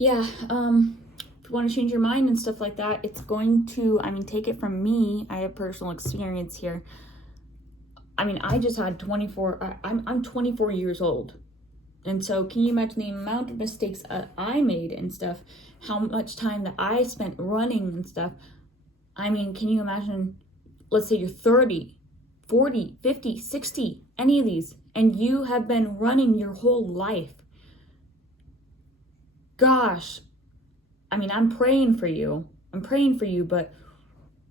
yeah, if you want to change your mind and stuff like that, it's going to, I mean, take it from me. I have personal experience here. I mean, I just had 24, I'm 24 years old. And so can you imagine the amount of mistakes I made and stuff, how much time that I spent running and stuff. I mean, can you imagine, let's say you're 30, 40, 50, 60, any of these, and you have been running your whole life. Gosh, I mean, I'm praying for you, but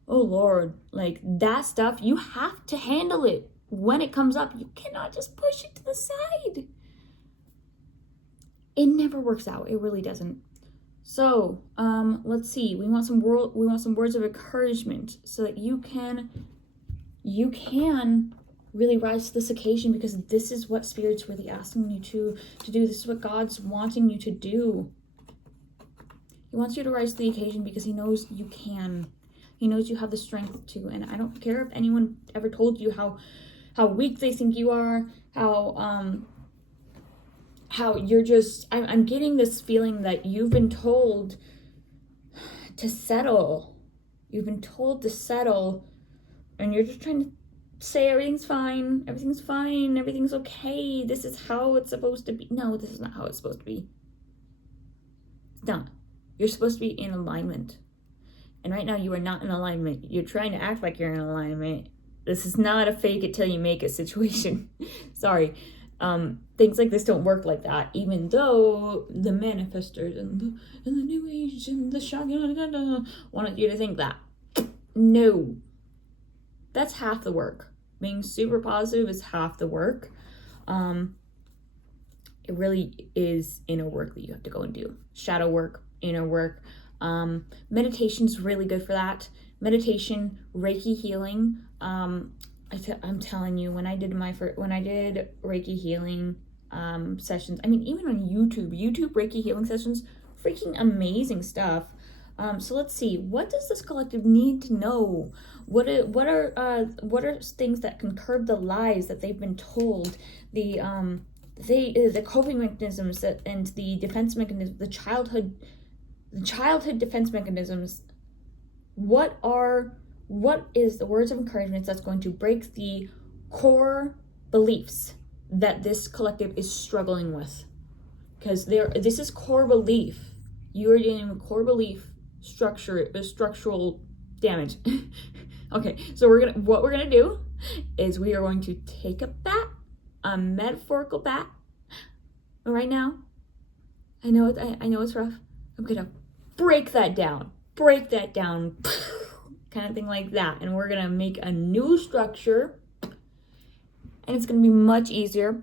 oh Lord, like that stuff, you have to handle it when it comes up. You cannot just push it to the side. It never works out. It really doesn't. So, let's see. We want some words of encouragement so that you can really rise to this occasion, because this is what Spirit's really asking you to do. This is what God's wanting you to do. He wants you to rise to the occasion because he knows you can. He knows you have the strength to. And I don't care if anyone ever told you how weak they think you are, how you're just, I'm getting this feeling that you've been told to settle. You've been told to settle, and you're just trying to say everything's fine, everything's okay, this is how it's supposed to be. No, this is not how it's supposed to be. It's not. You're supposed to be in alignment. And right now you are not in alignment. You're trying to act like you're in alignment. This is not a fake it till you make it situation. Sorry. Things like this don't work like that, even though the manifestors and the new age and the shotgun wanted you to think that. No. That's half the work. Being super positive is half the work. It really is inner work that you have to go and do. Shadow work, inner work. Meditation's really good for that. Meditation, Reiki healing. I'm telling you, when I did Reiki healing sessions, I mean, even on YouTube Reiki healing sessions, freaking amazing stuff. So let's see, what does this collective need to know? What are things that can curb the lies that they've been told? The coping mechanisms and the defense mechanisms, the childhood defense mechanisms. What is the words of encouragement that's going to break the core beliefs that this collective is struggling with? Because this is core belief. You are dealing with core belief structural damage. Okay, so what we're gonna do is we are going to take a bat, a metaphorical bat. Right now, I know it's rough. I'm gonna break that down, kind of thing like that, and we're gonna make a new structure, and it's gonna be much easier,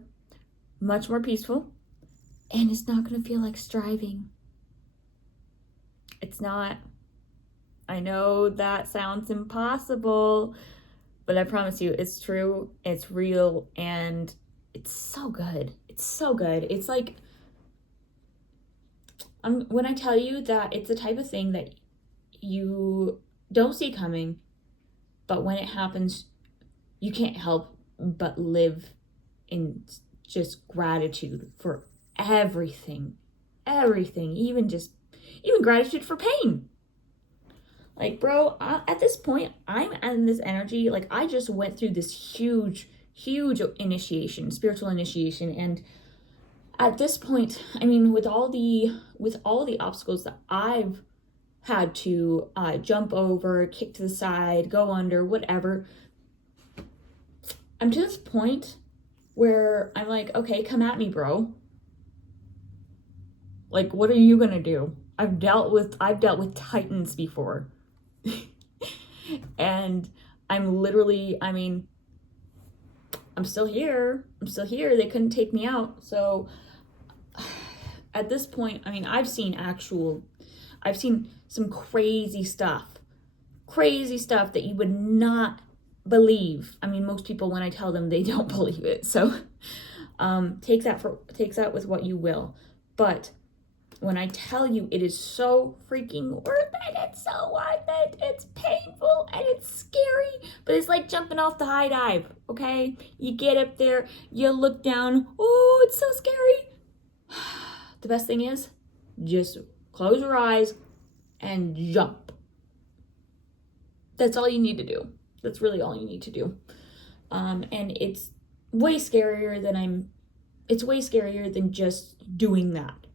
much more peaceful, and it's not gonna feel like striving. It's not. I know that sounds impossible, but I promise you it's true, it's real, and it's so good. It's like, when I tell you that it's the type of thing that you don't see coming, but when it happens, you can't help but live in just gratitude for everything, even gratitude for pain. Like, bro, at this point, I'm in this energy, like, I just went through this huge initiation, spiritual initiation, and at this point, I mean, with all the obstacles that I've had to jump over, kick to the side, go under, whatever, I'm to this point where I'm like, okay, come at me, bro. Like, what are you gonna do? I've dealt with titans before. And I'm still here. They couldn't take me out. So at this point, I mean, I've seen some crazy stuff that you would not believe. I mean, most people, when I tell them, they don't believe it. So take that with what you will. But when I tell you, it is so freaking worth it. It's so worth it. It's painful and it's scary, but it's like jumping off the high dive, okay? You get up there, you look down, oh, it's so scary. The best thing is, just Close your eyes and jump. That's all you need to do. That's really all you need to do. And it's way scarier than just doing that.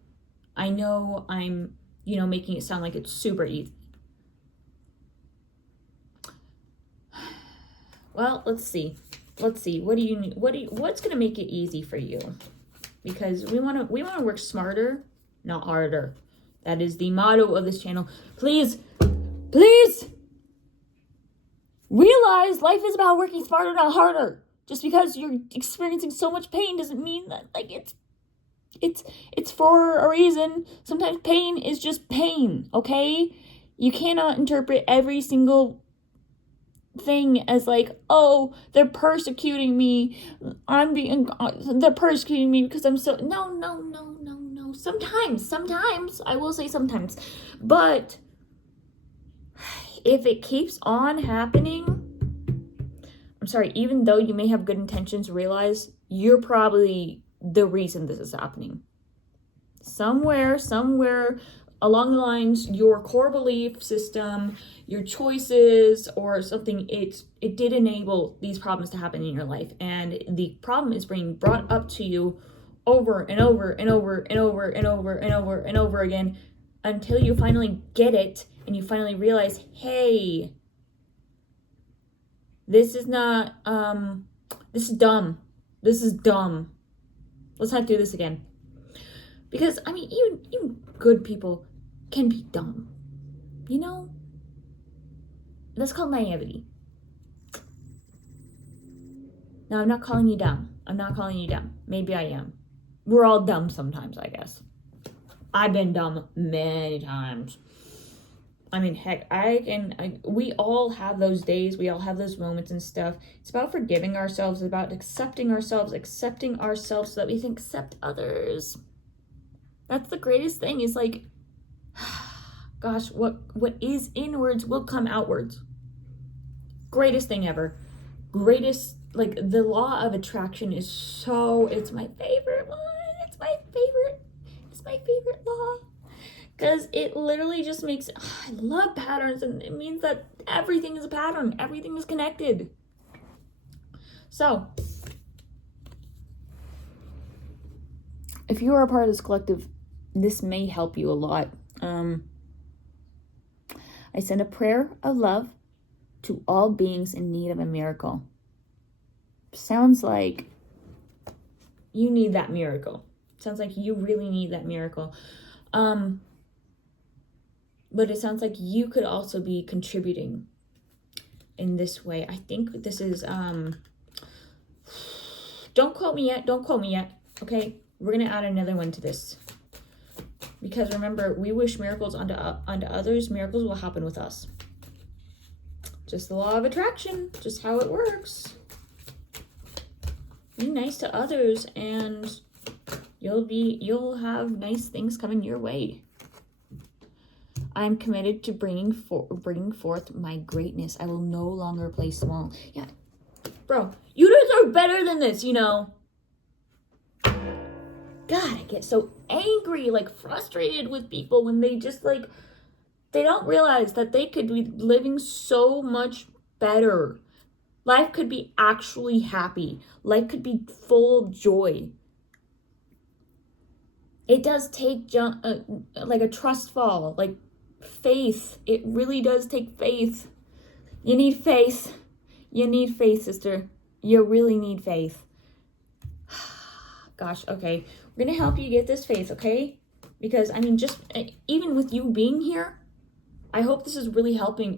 I know I'm, making it sound like it's super easy. Well, let's see. What do you need? What's going to make it easy for you? Because we want to work smarter, not harder. That is the motto of this channel. Please realize life is about working smarter, not harder. Just because you're experiencing so much pain doesn't mean that it's for a reason. Sometimes pain is just pain, okay? You cannot interpret every single thing as oh, they're persecuting me. They're persecuting me because I'm so... No. Sometimes, I will say sometimes. But if it keeps on happening, I'm sorry, even though you may have good intentions, realize you're probably the reason this is happening. Somewhere along the lines, your core belief system, your choices, or something, it did enable these problems to happen in your life. And the problem is being brought up to you over and over and over and over and over and over and over again until you finally get it and you finally realize, hey, this is not, this is dumb. This is dumb. Let's not do this again. Because, even good people can be dumb. That's called naivety. Now, I'm not calling you dumb. Maybe I am. We're all dumb sometimes, I guess. I've been dumb many times. Heck, we all have those days. We all have those moments and stuff. It's about forgiving ourselves. It's about accepting ourselves so that we can accept others. That's the greatest thing. Is gosh, what is inwards will come outwards. Greatest thing ever. Greatest, the law of attraction is it's my favorite one. It's my favorite law. Because it literally just makes, I love patterns, and it means that everything is a pattern. Everything is connected. So, if you are a part of this collective, this may help you a lot. I send a prayer of love to all beings in need of a miracle. Sounds like you need that miracle. Sounds like you really need that miracle. But it sounds like you could also be contributing in this way. I think this is, don't quote me yet, okay? We're going to add another one to this. Because remember, we wish miracles unto others, miracles will happen with us. Just the law of attraction, just how it works. Be nice to others and you'll have nice things coming your way. I'm committed to bringing forth my greatness. I will no longer play small. Yeah, bro, you deserve better than this, God, I get so angry, frustrated with people when they just, they don't realize that they could be living so much better. Life could be actually happy. Life could be full of joy. It does take, a trust fall, faith. It really does take faith. You need faith. You need faith, sister. You really need faith. Gosh, okay. We're going to help you get this faith, okay? Because, just even with you being here, I hope this is really helping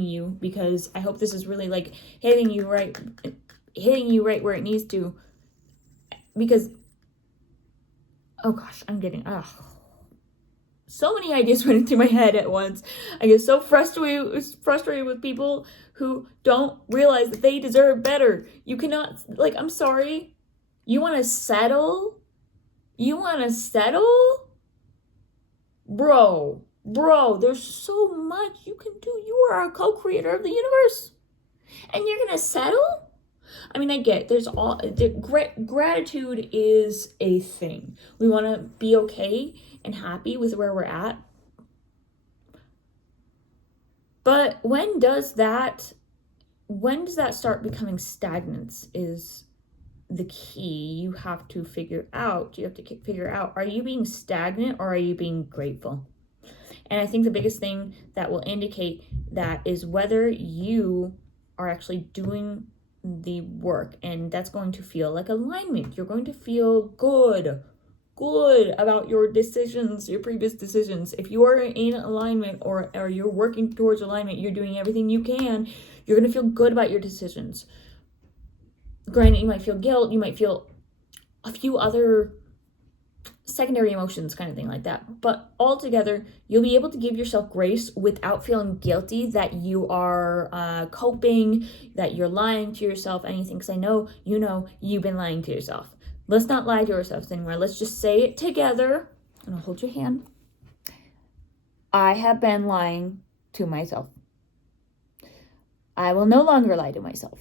you, because I hope this is really, hitting you right where it needs to. Because, oh gosh, I'm getting, so many ideas went into my head at once. I get so frustrated with people who don't realize that they deserve better. You cannot, I'm sorry. You want to settle? Bro, there's so much you can do. You are a co-creator of the universe. And you're going to settle? I get gratitude is a thing. We want to be okay and happy with where we're at. But when does that start becoming stagnant is the key. You have to figure out, are you being stagnant or are you being grateful? And I think the biggest thing that will indicate that is whether you are actually doing the work, and that's going to feel like alignment. You're going to feel good about your decisions, your previous decisions. If you are in alignment or you're working towards alignment, you're doing everything you can, you're going to feel good about your decisions. Granted, you might feel guilt, you might feel a few other secondary emotions, kind of thing like that. But altogether, you'll be able to give yourself grace without feeling guilty that you are coping, that you're lying to yourself, anything. Because I know you've been lying to yourself. Let's not lie to ourselves anymore. Let's just say it together. And I'll hold your hand. I have been lying to myself. I will no longer lie to myself.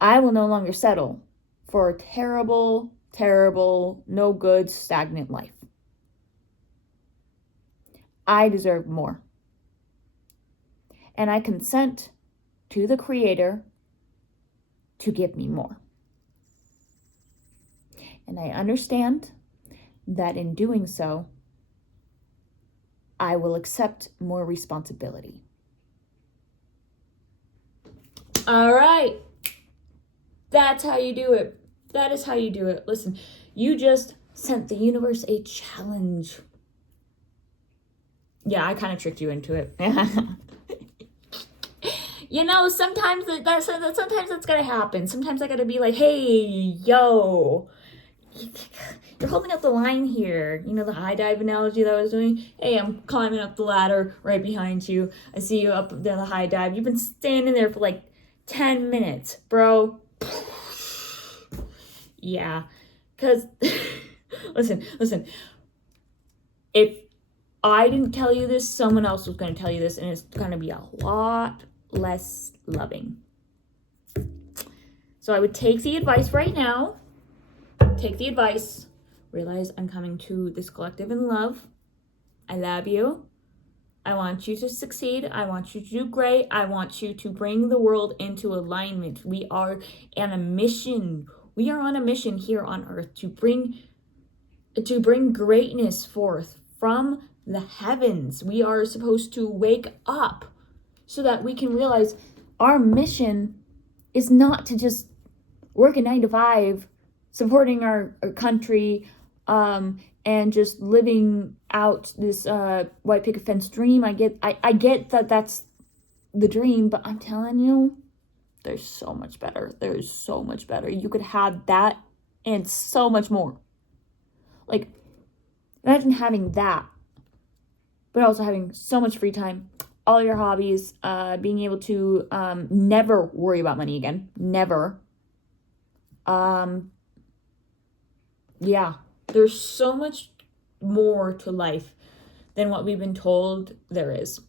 I will no longer settle for a terrible, no good, stagnant life. I deserve more. And I consent to the Creator to give me more. And I understand that in doing so, I will accept more responsibility. All right. That's how you do it. That is how you do it. Listen, you just sent the universe a challenge. Yeah, I kind of tricked you into it. Sometimes that's gonna happen. Sometimes I gotta be like, hey, yo, you're holding up the line here. The high dive analogy that I was doing? Hey, I'm climbing up the ladder right behind you. I see you up there, the high dive. You've been standing there for like 10 minutes, bro. Yeah, because listen, if I didn't tell you this, someone else was going to tell you this, and it's going to be a lot less loving. So I would take the advice right now. Take the advice. Realize I'm coming to this collective in love. I love you. I want you to succeed. I want you to do great. I want you to bring the world into alignment. We are on a mission. We are on a mission here on earth to bring greatness forth from the heavens. We are supposed to wake up so that we can realize our mission is not to just work a 9-to-5, supporting our country, and just living out this white picket fence dream. I get that that's the dream, but I'm telling you, there's so much better. There's so much better. You could have that and so much more. Like, imagine having that, but also having so much free time, all your hobbies, being able to never worry about money again. Never. Yeah, there's so much more to life than what we've been told there is.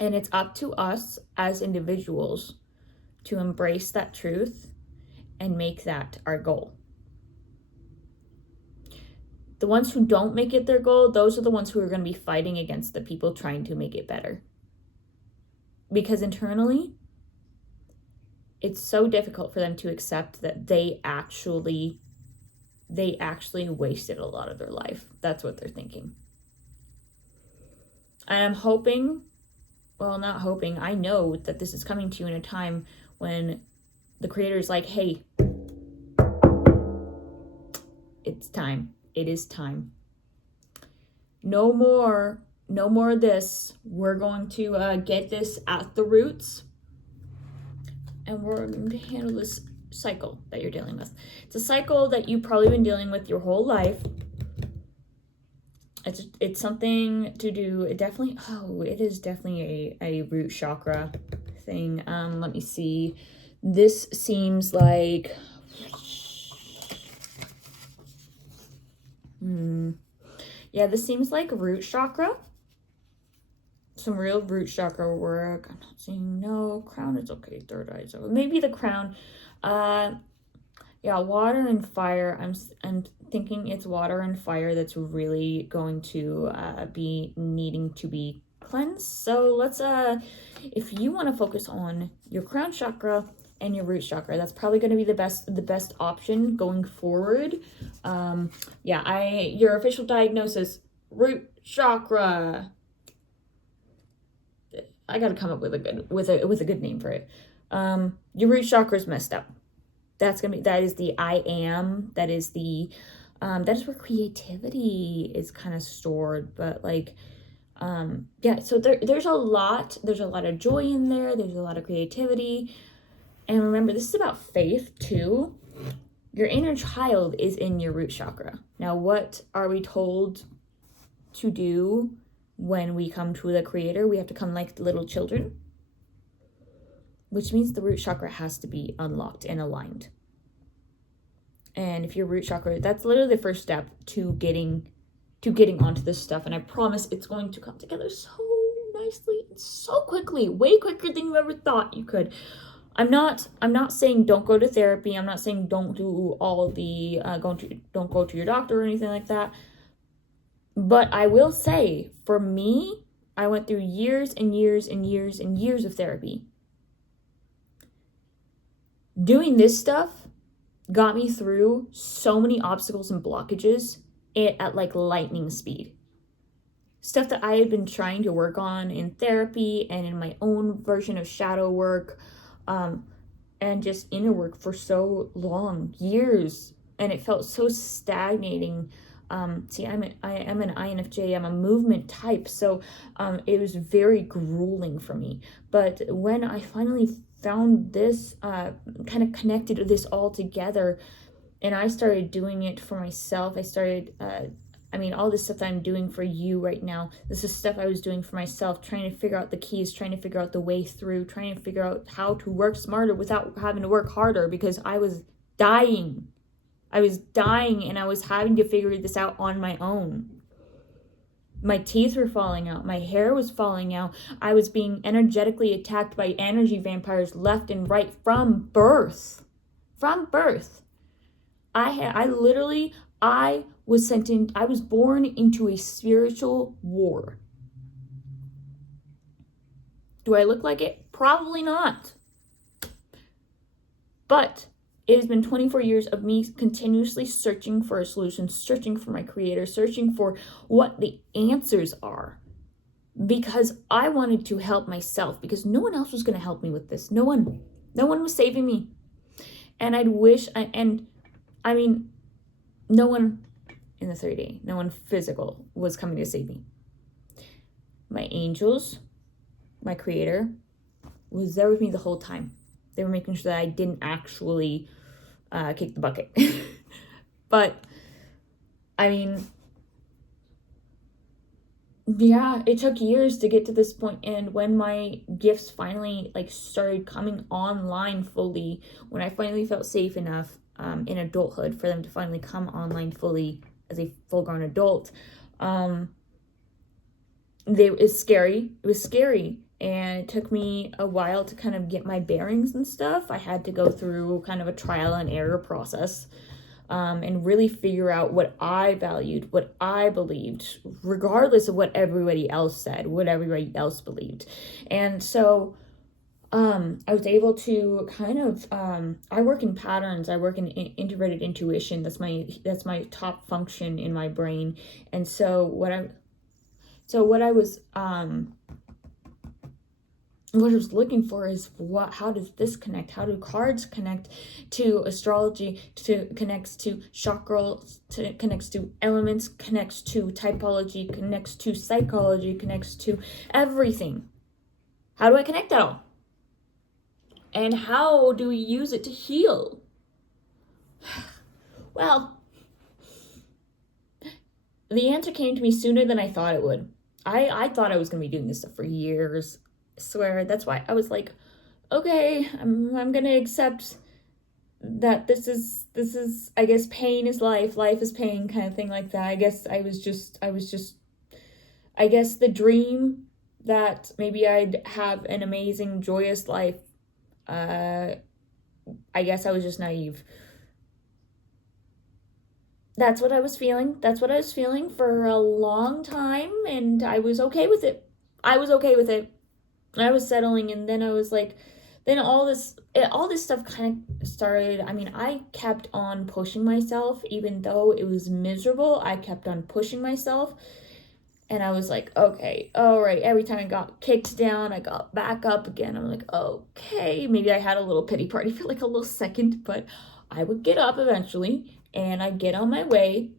And it's up to us as individuals to embrace that truth and make that our goal. The ones who don't make it their goal, those are the ones who are going to be fighting against the people trying to make it better. Because internally, it's so difficult for them to accept that they actually wasted a lot of their life. That's what they're thinking. And I'm hoping, well, not hoping, I know that this is coming to you in a time when the Creator is like, hey, it's time. It is time. No more of this. We're going to get this at the roots, and we're going to handle this cycle that you're dealing with. It's a cycle that you've probably been dealing with your whole life. It's something to do. It is definitely a root chakra thing. Let me see. This seems like this seems like root chakra. Some real root chakra work. I'm not seeing no crown. It's okay. Third eye. So maybe the crown. Water and fire. I'm thinking it's water and fire that's really going to be needing to be cleansed. So let's, if you want to focus on your crown chakra and your root chakra, that's probably going to be the best option going forward. Yeah, your official diagnosis, root chakra. I got to come up with a good name for it. Your root chakra is messed up. That is the I am, that is where creativity is kind of stored. But like, yeah, so there's a lot of joy in there. There's a lot of creativity. And remember, this is about faith too. Your inner child is in your root chakra. Now, what are we told to do when we come to the creator? We have to come like little children, which means the root chakra has to be unlocked and aligned. And if your root chakra, that's literally the first step to getting onto this stuff. And I promise it's going to come together so nicely and so quickly, way quicker than you ever thought you could. I'm not saying don't go to therapy. I'm not saying don't do all the don't go to your doctor or anything like that. But I will say, for me, I went through years and years and years and years of therapy. Doing this stuff got me through so many obstacles and blockages at like lightning speed. Stuff that I had been trying to work on in therapy and in my own version of shadow work, and just inner work for so long, years, and it felt so stagnating. See, I am an INFJ, I'm a movement type, so it was very grueling for me. But when I finally found this, kind of connected this all together, and I started doing it for myself, I started, all this stuff that I'm doing for you right now, this is stuff I was doing for myself, trying to figure out the keys, trying to figure out the way through, trying to figure out how to work smarter without having to work harder, because I was dying. And I was having to figure this out on my own. My teeth were falling out. My hair was falling out. I was being energetically attacked by energy vampires left and right from birth. From birth. I was born into a spiritual war. Do I look like it? Probably not. But it has been 24 years of me continuously searching for a solution, searching for my creator, searching for what the answers are. Because I wanted to help myself, because no one else was going to help me with this. No one was saving me. And no one in the 3D, no one physical was coming to save me. My angels, my creator, was there with me the whole time. They were making sure that I didn't actually kick the bucket. But, yeah, it took years to get to this point. And when my gifts finally started coming online fully, when I finally felt safe enough in adulthood for them to finally come online fully as a full-grown adult, it was scary. It was scary. And it took me a while to kind of get my bearings and stuff. I had to go through kind of a trial and error process, and really figure out what I valued, what I believed, regardless of what everybody else said, what everybody else believed. And so I was able to kind of, I work in patterns. I work in integrated intuition. That's my top function in my brain. And so what I was looking for is how does this connect? How do cards connect to astrology, connects to chakras, connects to elements, connects to typology, connects to psychology, connects to everything. How do I connect that all? And how do we use it to heal? Well, the answer came to me sooner than I thought it would. I thought I was going to be doing this stuff for years. I swear. That's why I was like, okay, I'm going to accept that this is, I guess pain is life is pain, kind of thing like that. I guess I guess the dream that maybe I'd have an amazing, joyous life, I guess I was just naive. that's what I was feeling. That's what I was feeling for a long time, and I was okay with it. I was okay with it. I was settling, and then I was like, then all this stuff kind of started. I mean, I kept on pushing myself, even though it was miserable. I kept on pushing myself, and I was like, okay, all right. Every time I got kicked down, I got back up again. I'm like, okay, maybe I had a little pity party for like a little second, but I would get up eventually, and I'd get on my way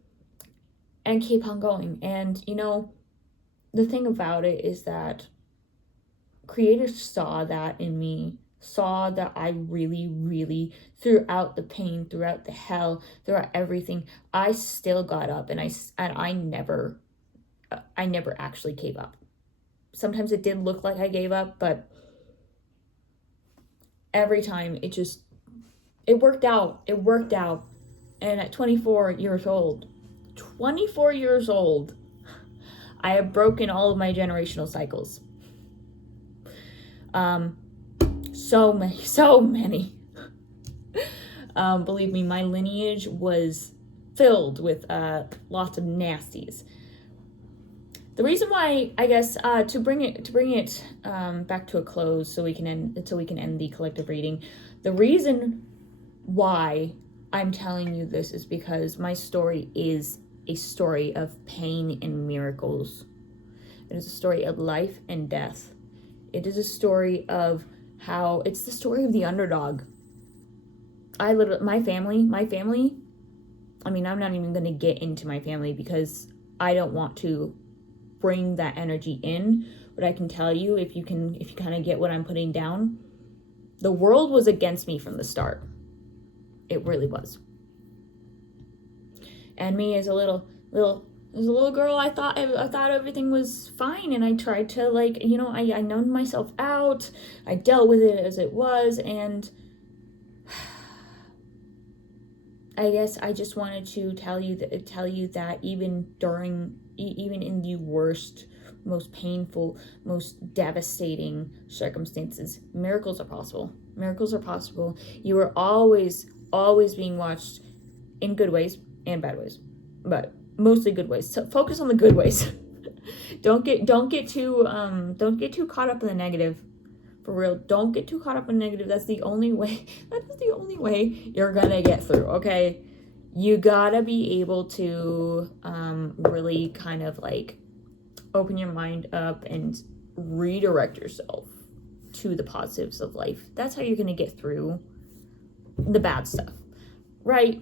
and keep on going. And you know, the thing about it is that Creator saw that in me, saw that I really, really, throughout the pain, throughout the hell, throughout everything, I still got up, and I never actually gave up. Sometimes it did look like I gave up, but every time it worked out. It worked out. And at 24 years old, I have broken all of my generational cycles. So many. Believe me, my lineage was filled with lots of nasties. The reason why, I guess, to bring it back to a close, so we can end the collective reading. The reason why I'm telling you this is because my story is a story of pain and miracles. It is a story of life and death. It is a story of how it's the story of the underdog. My family. I mean, I'm not even going to get into my family because I don't want to bring that energy in. But I can tell you, if you kind of get what I'm putting down, the world was against me from the start. It really was. And me as a little girl, I thought everything was fine, and I tried to, like, you know, I numbed myself out. I dealt with it as it was, and I guess I just wanted to tell you that even in the worst, most painful, most devastating circumstances, miracles are possible. Miracles are possible. You are always being watched, in good ways and bad ways, but mostly good ways. So focus on the good ways. Don't get too caught up in the negative. For real, don't get too caught up in negative. That is the only way you're gonna get through, okay? You gotta be able to really kind of like open your mind up and redirect yourself to the positives of life. That's how you're gonna get through the bad stuff, right?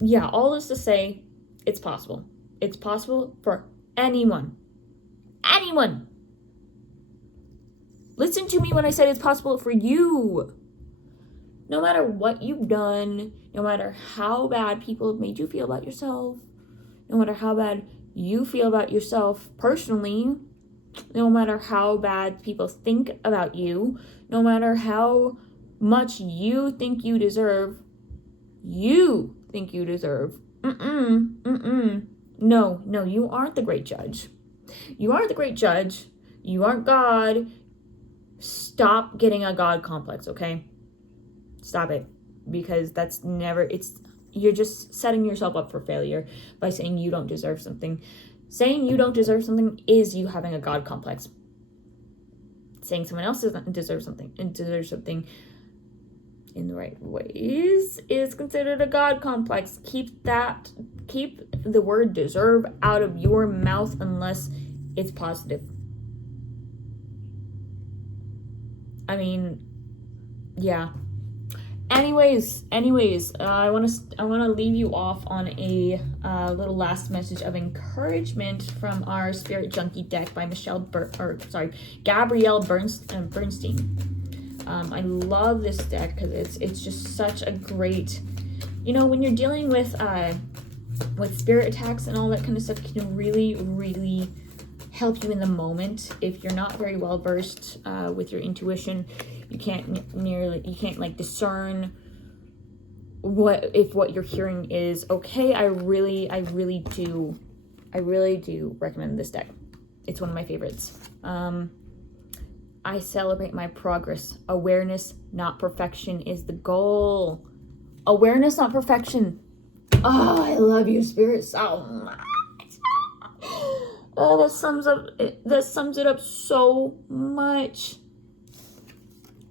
Yeah, all this to say, it's possible. It's possible for anyone. Listen to me when I said it's possible for you. No matter what you've done, no matter how bad people have made you feel about yourself, no matter how bad you feel about yourself personally, no matter how bad people think about you, no matter how much you think you deserve, No, you aren't the great judge. You aren't the great judge. You aren't God. Stop getting a God complex, okay? Stop it. Because you're just setting yourself up for failure by saying you don't deserve something. Saying you don't deserve something is you having a God complex. Saying someone else doesn't deserve something in the right ways is considered a God complex. Keep the word deserve out of your mouth unless it's positive. I mean, yeah. Anyways, I want to leave you off on a little last message of encouragement from our Spirit Junkie deck by Gabrielle Bernstein. I love this deck because it's just such a great, when you're dealing with spirit attacks and all that kind of stuff, it can really, really help you in the moment. If you're not very well versed with your intuition, you can't discern what you're hearing is okay. I really do recommend this deck. It's one of my favorites. I celebrate my progress. Awareness, not perfection, is the goal. Awareness, not perfection. Oh, I love you, Spirit, so much. Oh, that sums it up so much.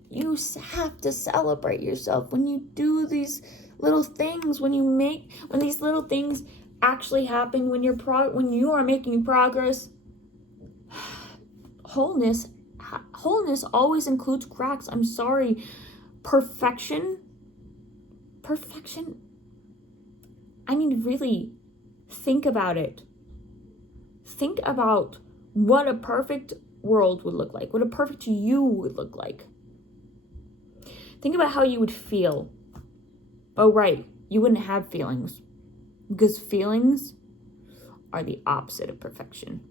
You have to celebrate yourself when you do these little things, when these little things actually happen, when you are making progress. Wholeness always includes cracks. I'm sorry. Perfection. I mean, really, think about it. Think about what a perfect world would look like, what a perfect you would look like. Think about how you would feel. Oh, right, you wouldn't have feelings, because feelings are the opposite of perfection.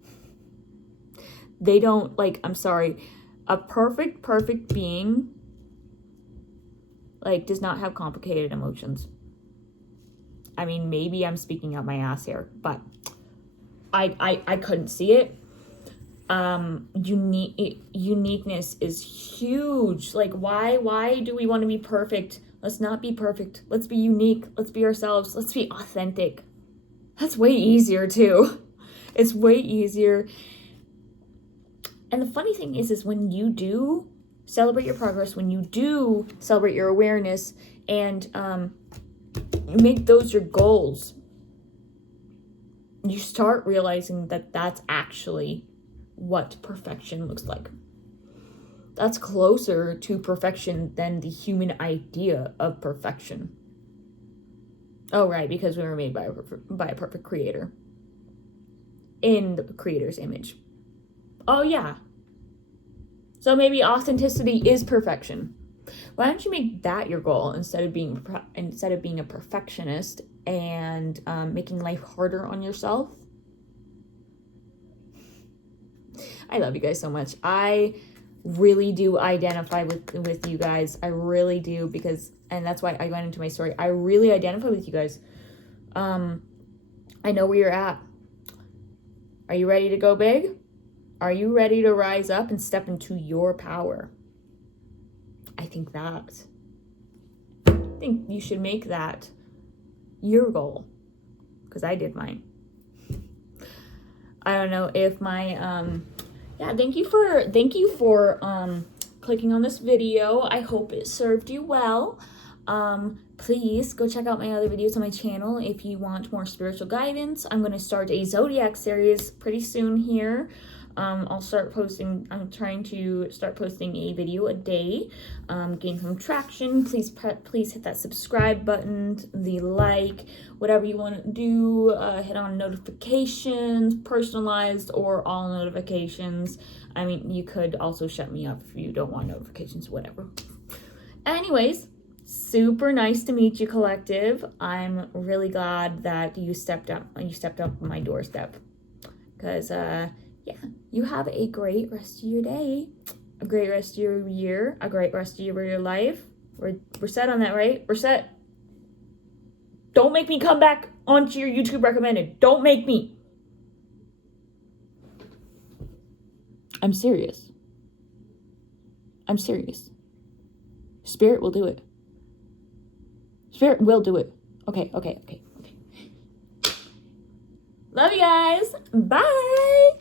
They don't, like, I'm sorry, a perfect being, like, does not have complicated emotions. I mean, maybe I'm speaking out my ass here, but I couldn't see it. Uniqueness is huge. Like, why do we want to be perfect? Let's not be perfect. Let's be unique. Let's be ourselves. Let's be authentic. That's way easier too. It's way easier. And the funny thing is when you do celebrate your progress, when you do celebrate your awareness, and you make those your goals, you start realizing that that's actually what perfection looks like. That's closer to perfection than the human idea of perfection. Oh, right, because we were made by a perfect creator in the creator's image. Oh, yeah. So maybe authenticity is perfection. Why don't you make that your goal instead of being a perfectionist and making life harder on yourself? I love you guys so much. I really do identify with you guys. I really do, and that's why I went into my story. I really identify with you guys. I know where you're at. Are you ready to go big? Are you ready to rise up and step into your power? I think you should make that your goal, because I did mine. I don't know if my thank you for clicking on this video. I hope it served you well. Please go check out my other videos on my channel if you want more spiritual guidance. I'm going to start a zodiac series pretty soon here. I'm trying to start posting a video a day, gain some traction. Please hit that subscribe button, the like, whatever you want to do. Hit on notifications, personalized or all notifications. I mean, you could also shut me up if you don't want notifications, whatever. Anyways, super nice to meet you, collective. I'm really glad that you stepped up on my doorstep, because yeah, you have a great rest of your day, a great rest of your year, a great rest of your life. We're set on that, right? We're set. Don't make me come back onto your YouTube recommended. Don't make me. I'm serious. Spirit will do it. Spirit will do it. Okay. Love you guys. Bye.